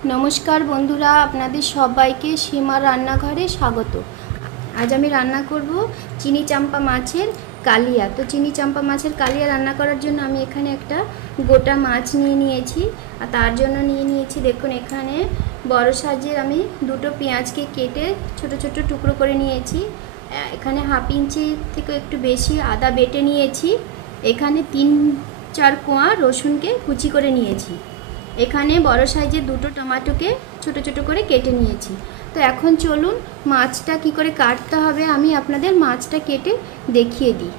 नमस्कार बंधुरा आपनादेर सबाइके सीमार रान्नाघरे स्वागत। आज आमी रान्ना करब चीनी चाम्पा माछेर कालिया। तो चीनी चाम्पा माछेर कालिया रान्ना करार जोन्नो आमी एखाने एकटा गोटा माछ निये नियेछि आर तार जोन्नो निये नियेछि देखुन एखाने बड़ो साइजेर आमी दुटो पेंयाजके केटे छोटो छोटो टुकरो करे नियेछि। एखाने हाफ इंची थेके एकटु बेशी आदा बेटे नियेछि। एखाने 3-4 कोয়া रसुनके कुचि करे नियेछि। एखाने बड़ो साइजेर दुटो टमाटोके छोटो छोटो करे केटे नियेछि। तो एखन चलुन माछटा कि करे काटते हबे आमी आपनादेर माछटा केटे देखिए दिई।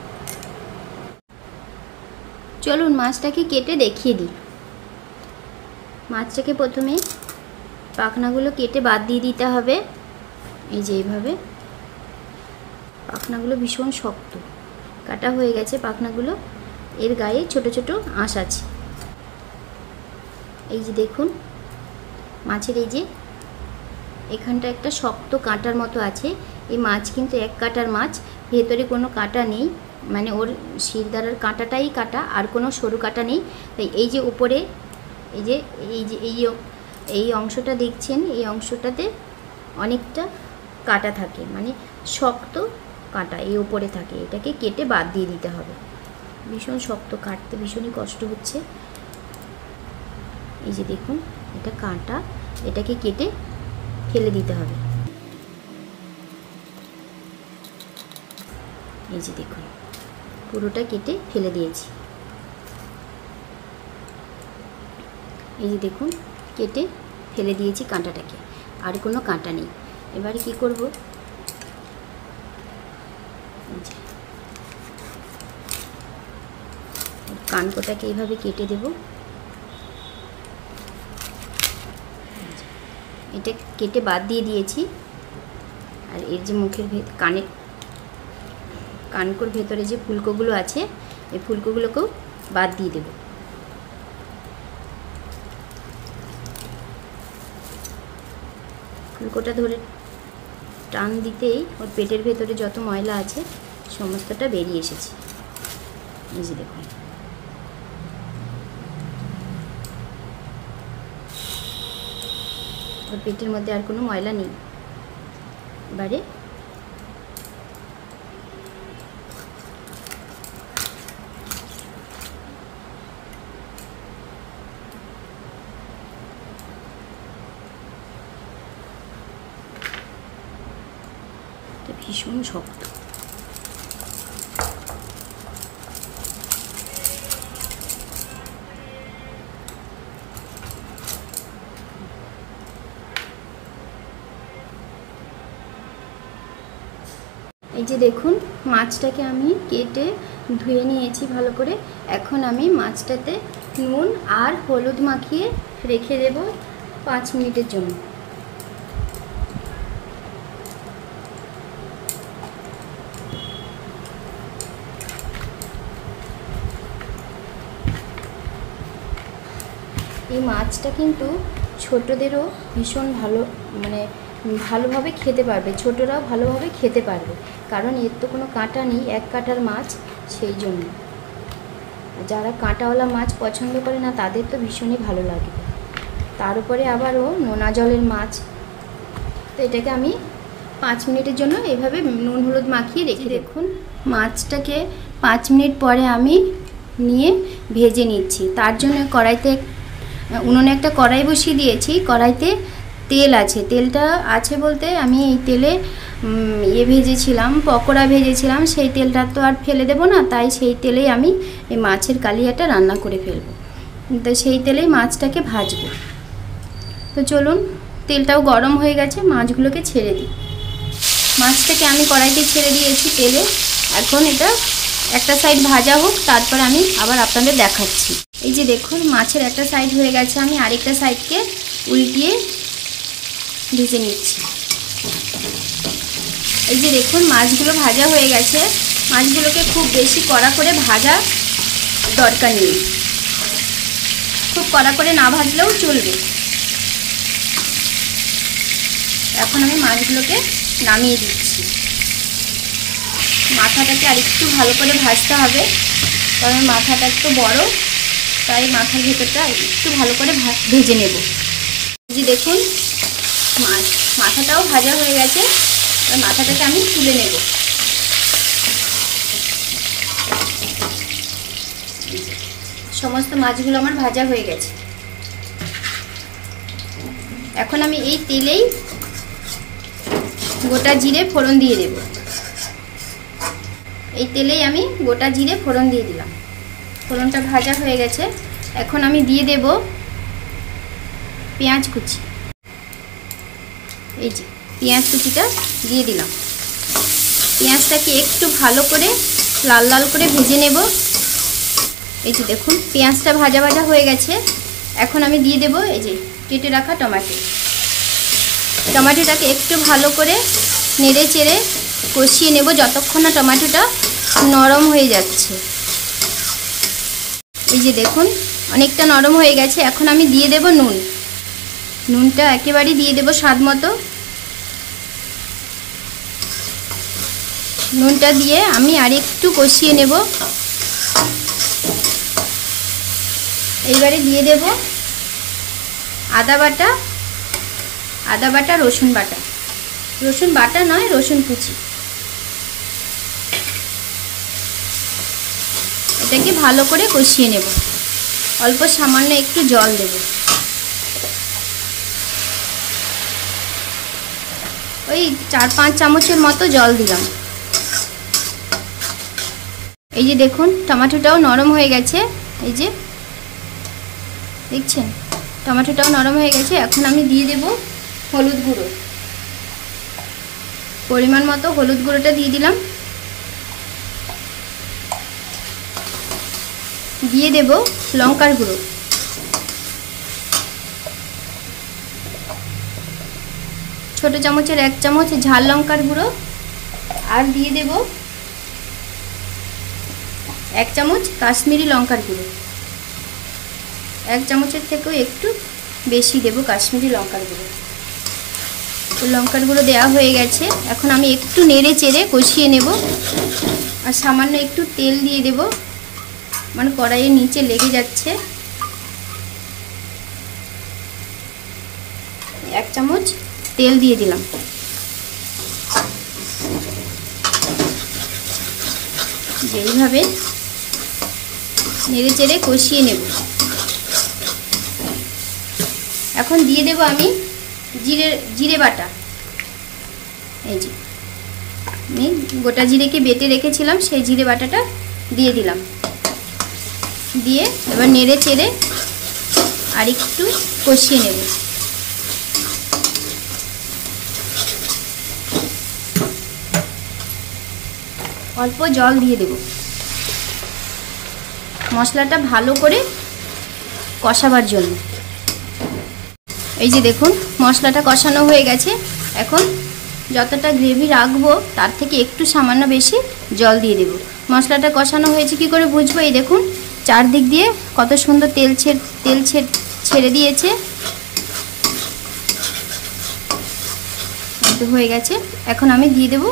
चलुन माछटाके केटे देखिए दिई। माछटाके प्रथमे पाखनागुलो केटे बाद दिए दिते हबे। এই যে এইভাবে পাখনাগুলো ভীষণ শক্ত কাটা হয়ে গেছে। পাখনাগুলো এর গায়ে ছোট ছোট আঁশ আছে। এই যে দেখুন মাছের এই যে এখানটা একটা শক্ত কাঁটার মতো আছে। এই মাছ কিন্তু এক কাঁটার মাছ, ভেতরে কোনো কাঁটা নেই, মানে ওর শিরদাঁড়ার কাঁটাটাই কাটা, আর কোনো সরু কাঁটা নেই। তাই এই যে উপরে এই যে এই অংশটা দেখছেন, এই অংশটাতে অনেকটা কাটা থাকে, মানে শক্ত কাঁটা এই উপরে থাকে। এটাকে কেটে বাদ দিয়ে দিতে হবে। ভীষণ শক্ত, কাটতে ভীষণই কষ্ট হচ্ছে। এই যে দেখুন এটা কাঁটা, এটাকে কেটে ফেলে দিতে হবে। এই যে দেখুন পুরোটা কেটে ফেলে দিয়েছি। এই যে দেখুন কেটে ফেলে দিয়েছি কাঁটাটাকে, আর কোনো কাঁটা নেই। এবারে কি করব, কানকোটাকে এইভাবে কেটে দেব। এটা কেটে বাদ দিয়ে দিয়েছি। আর এর যে মুখের কানকোর ভেতরে যে ফুলকোগুলো আছে, এই ফুলকোগুলোকেও বাদ দিয়ে দেব। ফুলকোটা ধরে টান দিতেই ওর পেটের ভেতরে যত ময়লা আছে সমস্তটা বেরিয়ে এসেছে। এই যে দেখুন ওর পেটের মধ্যে আর কোনো ময়লা নেই। এবারে ভীষণ শক্ত। এই যে দেখুন মাছটাকে আমি কেটে ধুয়ে নিয়েছি ভালো করে। এখন আমি মাছটাতে নুন আর হলুদ মাখিয়ে রেখে দেব 5 মিনিটের জন্য। এই মাছটা কিন্তু ছোটদেরও ভীষণ ভালো, মানে ভালোভাবে খেতে পারবে, ছোটরাও ভালোভাবে খেতে পারবে, কারণ এর তো কোনো কাঁটা নেই, এক কাঁটার মাছ। সেই জন্য যারা কাঁটাওয়ালা মাছ পছন্দ করে না তাদের তো ভীষণই ভালো লাগবে। তার উপরে আবারও নোনা জলের মাছ। তো এটাকে আমি 5 মিনিটের জন্য এইভাবে নুন হলুদ মাখিয়ে রেখে। দেখুন মাছটাকে 5 মিনিট পরে আমি নিয়ে ভেজে নিচ্ছি। তার জন্য কড়াইতে উনুনে একটা কড়াই বসিয়ে দিয়েছি। কড়াইতে তেল আছে। তেলটা আছে বলতে আমি এই তেলে ভেজেছিলাম, পকোড়া ভেজেছিলাম। সেই তেলটা তো আর ফেলে দেব না, তাই সেই তেলেই আমি এই মাছের কালিয়াটা রান্না করে ফেলবো। তো সেই তেলেই মাছটাকে ভাজবো। তো চলুন তেলটাও গরম হয়ে গেছে, মাছগুলোকে ছেড়ে দিই। মাছটাকে আমি কড়াইতে ছেড়ে দিয়েছি তেলে। এখন এটা একটা সাইড ভাজা হোক, তারপর আমি আবার আপনাদের দেখাচ্ছি। এই যে দেখুন মাছের একটা সাইড হয়ে গেছে, আমি আরেকটা সাইডকে উল্টিয়ে ভেজে নিচ্ছি। এই যে দেখুন মাছগুলো ভাজা হয়ে গেছে। মাছগুলোকে খুব বেশি কড়া করে ভাজা দরকার নেই, খুব কড়া করে না ভাজলেও চলবে। এখন আমি মাছগুলোকে নামিয়ে দিচ্ছি। মাথাটাকে আরেকটু ভালো করে ভাজতে হবে, কারণ মাথাটা একটু বড়, তাই মাথার ভেতরটা একটু ভালো করে ভেজে নেব। এই যে দেখুন মাথাটাও ভাজা হয়ে গেছে। এবার মাথাটাকে আমি তুলে নেব। সমস্ত মাছগুলো আমার ভাজা হয়ে গেছে। এখন আমি এই তেলেই গোটা জিরে ফোড়ন দিয়ে দেব। এই তেলেই আমি গোটা জিরে ফোড়ন দিয়ে দিলাম। ফোড়নটা ভাজা হয়ে গেছে। এখন আমি দিয়ে দেব পেঁয়াজ কুচি। এই যে পেঁয়াজ কুচিটা দিয়ে দিলাম। পেঁয়াজটাকে একটু ভালো করে লাল লাল করে ভেজে নেব। এই যে দেখুন পেঁয়াজটা ভাজা ভাজা হয়ে গেছে। এখন আমি দিয়ে দেব এই যে কেটে রাখা টমেটো। টমেটোটাকে একটু ভালো করে নেড়ে চেড়ে কষিয়ে নেব যতক্ষণ না টমেটোটা নরম হয়ে যাচ্ছে। এই যে দেখুন অনেকটা নরম হয়ে গেছে। এখন আমি দিয়ে দেব নুন। নুনটা একেবারেই দিয়ে দেব স্বাদ মতো। নুনটা দিয়ে আমি আর একটু কষিয়ে নেব। এইবারে দিয়ে দেব আদা বাটা রসুন বাটা। রসুন বাটা নয়, রসুন কুচি। এটাকে ভালো করে কষিয়ে নেব। অল্প সামান্য একটু জল দেব। ওই 4-5 চামচের মতো জল দিলাম। এই যে দেখুন টমেটোটাও নরম হয়ে গেছে। এই যে দেখছেন টমেটোটাও নরম হয়ে গেছে। এখন আমি দিয়ে দেব হলুদ গুঁড়ো। পরিমাণ মতো হলুদ গুঁড়োটা দিয়ে দিলাম। দিয়ে দেব লঙ্কার গুঁড়ো। ছোট চামচের 1 চামচ ঝাল লঙ্কার গুঁড়ো। আর দিয়ে দেব 1 চামচ কাশ্মীরি লঙ্কার গুঁড়ো। 1 চামচের থেকেও একটু বেশি দেব কাশ্মীরি লঙ্কার গুঁড়ো। লঙ্কার গুঁড়ো দেওয়া হয়ে গেছে। এখন আমি একটু নেড়ে চেড়ে কষিয়ে নেব। আর সামান্য একটু তেল দিয়ে দেব, মানে কড়াইয়ের নিচে লেগে যাচ্ছে। 1 চামচ তেল দিয়ে দিলাম। এইভাবে নেড়ে চেড়ে কষিয়ে নেব। এখন দিয়ে দেব আমি জিরে বাটা। এই যে আমি গোটা জিরেকে বেটে রেখেছিলাম, সেই জিরে বাটাটা দিয়ে দিলাম। দিয়ে এবার নেড়ে চেড়ে আর একটু কষিয়ে নেব। অল্প জল দিয়ে দেব মশলাটা ভালো করে কষাবার জন্য। এই যে দেখুন মশলাটা কষানো হয়ে গেছে। এখন যতটা গ্রেভি রাখবো তার থেকে একটু সামান্য বেশি জল দিয়ে দেব। মশলাটা কষানো হয়েছে কি করে বুঝবো? এই দেখুন চারদিক দিয়ে কত সুন্দর তেল ছেড়ে দিয়েছে। হয়ে গেছে। এখন আমি দিয়ে দেব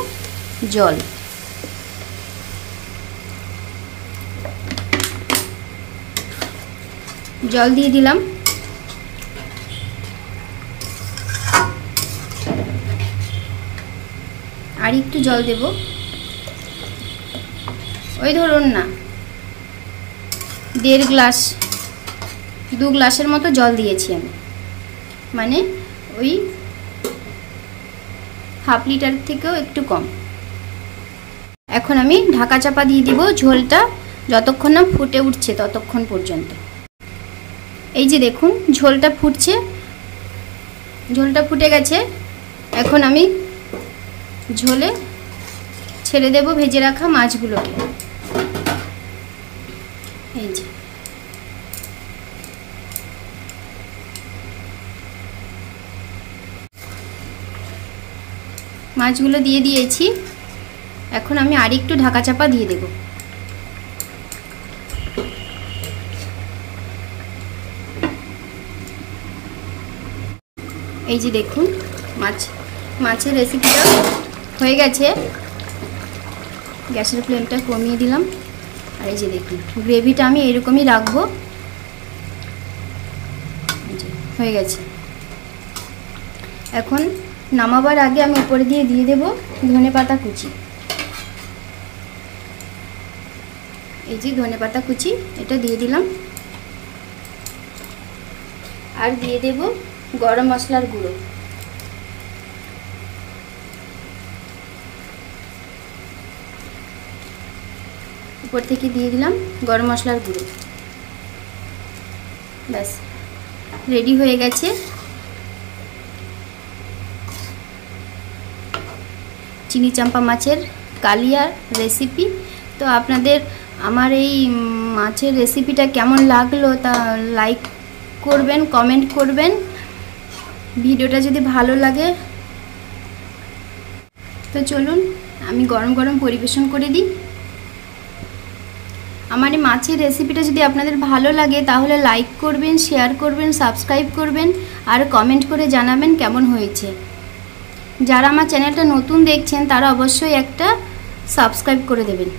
জল। জল দিয়ে দিলাম। আর একটু জল দেব। ওই ধরুন না 1.5 গ্লাস 2 গ্লাসের মতো জল দিয়েছি আমি, মানে ওই হাফ লিটার থেকেও একটু কম। এখন আমি ঢাকা চাপা দিয়ে দিব ঝোলটা যতক্ষণ না ফুটে উঠছে ততক্ষণ পর্যন্ত। এই যে দেখুন ঝোলটা ফুটছে, ঝোলটা ফুটে গেছে। এখন আমি ঝোলে ছেড়ে দেব ভেজে রাখা মাছগুলোকে। এই যে মাছগুলো দিয়ে দিয়েছি। এখন আমি আরেকটু ঢাকা চাপা দিয়ে দেব। এই যে দেখুন মাছের রেসিপিটা হয়ে গেছে। গ্যাসের ফ্লেমটা কমিয়ে দিলাম। আর এই যে দেখুন গ্রেভিটা আমি এরকমই রাখবো। হয়ে গেছে। এখন নামাবার আগে আমি উপরে দিয়ে দেব ধনেপাতা কুচি। এই যে ধনেপাতা কুচি, এটা দিয়ে দিলাম। আর দিয়ে দেব গরম মশলার গুঁড়ো। উপর থেকে দিয়ে দিলাম গরম মশলার গুঁড়ো। ব্যাস রেডি হয়ে গেছে চিনি চাম্পা মাছের কালিয়ার রেসিপি। তো আপনাদের আমার এই মাছের রেসিপিটা কেমন লাগলো তা লাইক করবেন, কমেন্ট করবেন। ভিডিওটা যদি ভালো লাগে তো চলুন আমি গরম গরম পরিবেশন করে দিই। আমার এই মাছের রেসিপিটা যদি আপনাদের ভালো লাগে তাহলে লাইক করবেন, শেয়ার করবেন, সাবস্ক্রাইব করবেন আর কমেন্ট করে জানাবেন কেমন হয়েছে। যারা আমার চ্যানেলটা নতুন দেখছেন তারা অবশ্যই একটা সাবস্ক্রাইব করে দেবেন।